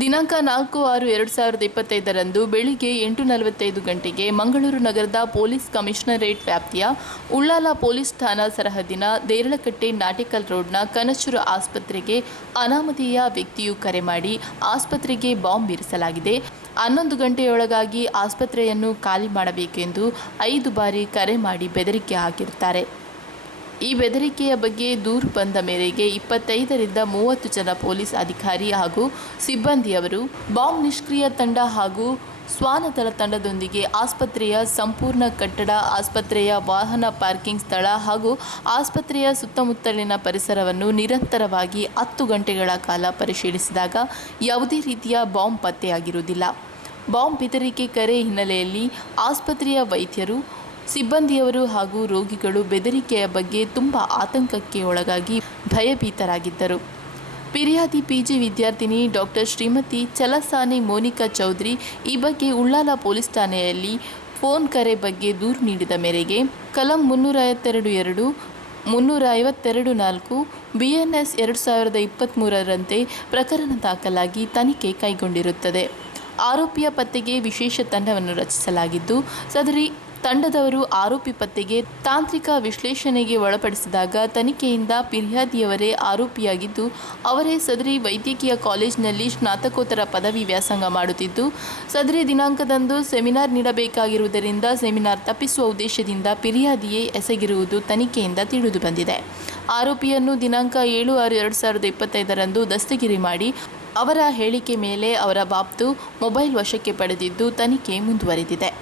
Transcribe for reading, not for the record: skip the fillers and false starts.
ದಿನಾಂಕ 4/6/2025 ಬೆಳಿಗ್ಗೆ 8:45 ಗಂಟೆಗೆ ಮಂಗಳೂರು ನಗರದ ಪೊಲೀಸ್ ಕಮಿಷನರೇಟ್ ವ್ಯಾಪ್ತಿಯ ಉಳ್ಳಾಲ ಪೊಲೀಸ್ ಠಾಣಾ ಸರಹದ್ದಿನ ದೇರಳಕಟ್ಟೆ ನಾಟಿಕಲ್ ರೋಡ್ನ ಕನಚೂರು ಆಸ್ಪತ್ರೆಗೆ ಅನಾಮಧೇಯ ವ್ಯಕ್ತಿಯು ಕರೆ ಮಾಡಿ ಆಸ್ಪತ್ರೆಗೆ ಬಾಂಬ್ ಇರಿಸಲಾಗಿದೆ. 11 ಗಂಟೆಯೊಳಗಾಗಿ ಆಸ್ಪತ್ರೆಯನ್ನು ಖಾಲಿ ಮಾಡಬೇಕೆಂದು 5 ಬಾರಿ ಕರೆ ಮಾಡಿ ಬೆದರಿಕೆ ಹಾಕಿರುತ್ತಾರೆ. ಈ ಬೆದರಿಕೆಯ ಬಗ್ಗೆ ದೂರು ಬಂದ ಮೇರೆಗೆ 25ರಿಂದ 30 ಜನ ಪೊಲೀಸ್ ಅಧಿಕಾರಿ ಹಾಗೂ ಸಿಬ್ಬಂದಿಯವರು ಬಾಂಬ್ ನಿಷ್ಕ್ರಿಯ ತಂಡ ಹಾಗೂ ಶ್ವಾನದಳ ತಂಡದೊಂದಿಗೆ ಆಸ್ಪತ್ರೆಯ ಸಂಪೂರ್ಣ ಕಟ್ಟಡ, ಆಸ್ಪತ್ರೆಯ ವಾಹನ ಪಾರ್ಕಿಂಗ್ ಸ್ಥಳ ಹಾಗೂ ಆಸ್ಪತ್ರೆಯ ಸುತ್ತಮುತ್ತಲಿನ ಪರಿಸರವನ್ನು ನಿರಂತರವಾಗಿ 10 ಗಂಟೆಗಳ ಕಾಲ ಪರಿಶೀಲಿಸಿದಾಗ ಯಾವುದೇ ರೀತಿಯ ಬಾಂಬ್ ಪತ್ತೆಯಾಗಿರುವುದಿಲ್ಲ. ಬಾಂಬ್ ಬೆದರಿಕೆ ಕರೆ ಹಿನ್ನೆಲೆಯಲ್ಲಿ ಆಸ್ಪತ್ರೆಯ ವೈದ್ಯರು, ಸಿಬ್ಬಂದಿಯವರು ಹಾಗೂ ರೋಗಿಗಳು ಬೆದರಿಕೆಯ ಬಗ್ಗೆ ತುಂಬ ಆತಂಕಕ್ಕೆ ಒಳಗಾಗಿ ಭಯಭೀತರಾಗಿದ್ದರು. ಪಿರಿಯಾದಿ ಪಿಜಿ ವಿದ್ಯಾರ್ಥಿನಿ ಡಾಕ್ಟರ್ ಶ್ರೀಮತಿ ಚಲಸಾನಿ ಮೋನಿಕಾ ಚೌಧರಿ ಈ ಬಗ್ಗೆ ಉಳ್ಳಾಲ ಪೊಲೀಸ್ ಠಾಣೆಯಲ್ಲಿ ಫೋನ್ ಕರೆ ಬಗ್ಗೆ ದೂರು ನೀಡಿದ ಮೇರೆಗೆ ಕಲಂ 352(2), 352(4) BNS 2023ರಂತೆ ಪ್ರಕರಣ ದಾಖಲಾಗಿ ತನಿಖೆ ಕೈಗೊಂಡಿರುತ್ತದೆ. ಆರೋಪಿಯ ಪತ್ತೆಗೆ ವಿಶೇಷ ತಂಡವನ್ನು ರಚಿಸಲಾಗಿದ್ದು, ಸದರಿ ತಂಡದವರು ಆರೋಪಿ ಪತ್ತೆಗೆ ತಾಂತ್ರಿಕ ವಿಶ್ಲೇಷಣೆಗೆ ಒಳಪಡಿಸಿದಾಗ ತನಿಖೆಯಿಂದ ಪಿರಿಯಾದಿಯವರೇ ಆರೋಪಿಯಾಗಿದ್ದು, ಅವರೇ ಸದರಿ ವೈದ್ಯಕೀಯ ಕಾಲೇಜಿನಲ್ಲಿ ಸ್ನಾತಕೋತ್ತರ ಪದವಿ ವ್ಯಾಸಂಗ ಮಾಡುತ್ತಿದ್ದು, ಸದರಿ ದಿನಾಂಕದಂದು ಸೆಮಿನಾರ್ ನೀಡಬೇಕಾಗಿರುವುದರಿಂದ ಸೆಮಿನಾರ್ ತಪ್ಪಿಸುವ ಉದ್ದೇಶದಿಂದ ಪಿರಿಯಾದಿಯೇ ಎಸಗಿರುವುದು ತನಿಖೆಯಿಂದ ತಿಳಿದುಬಂದಿದೆ. ಆರೋಪಿಯನ್ನು ದಿನಾಂಕ 7/6/2025ರಂದು ದಸ್ತಗಿರಿ ಮಾಡಿ ಅವರ ಹೇಳಿಕೆ ಮೇಲೆ ಅವರ ಬಾಬ್ತು ಮೊಬೈಲ್ ವಶಕ್ಕೆ ಪಡೆದಿದ್ದು ತನಿಖೆ ಮುಂದುವರೆದಿದೆ.